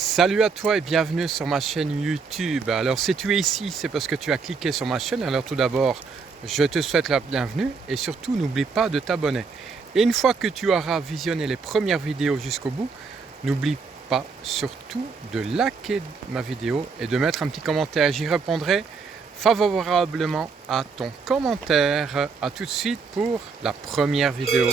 Salut à toi et bienvenue sur ma chaîne YouTube. Alors si tu es ici, c'est parce que tu as cliqué sur ma chaîne. Alors tout d'abord, je te souhaite la bienvenue et surtout n'oublie pas de t'abonner. Et une fois que tu auras visionné les premières vidéos jusqu'au bout, n'oublie pas surtout de liker ma vidéo et de mettre un petit commentaire. J'y répondrai favorablement à ton commentaire. A tout de suite pour la première vidéo.